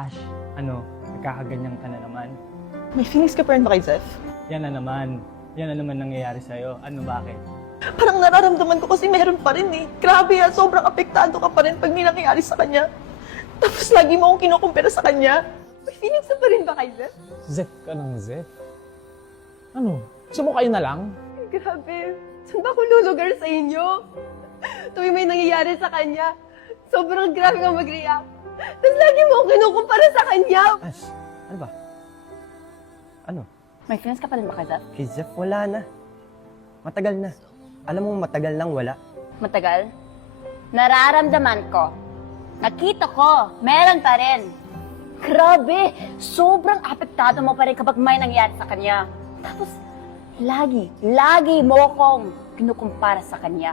Ash, nagkakaganyan ka na naman. May feelings ka pa rin ba kay Zeph? Yan na naman. Yan na naman nangyayari sa'yo. Ano, bakit? Parang nararamdaman ko kasi meron pa rin eh. Grabe sobrang apektado ka pa rin pag may nangyayari sa kanya. Tapos lagi mo akong kinukumpira sa kanya. May feelings ka pa rin ba kay Zeph? Zef ka ng Zef? Ano? Gusto mo kayo na lang? Grabe. Saan ba ako lulugar sa inyo? Tuwing may nangyayari sa kanya, sobrang grabe kang mag-react. Tapos lagi mo akong kinukumpara sa kanya. Ash, ano ba? Ano? May feelings ka pa rin ba kay Zeph? Kay Zeph, wala na. Matagal na. Alam mo, matagal lang wala. Matagal? Nararamdaman ko. Nakita ko. Meron pa rin. Grabe! Sobrang apektado mo pa rin kapag may nangyari sa kanya. Tapos, lagi mo kong kinukumpara sa kanya.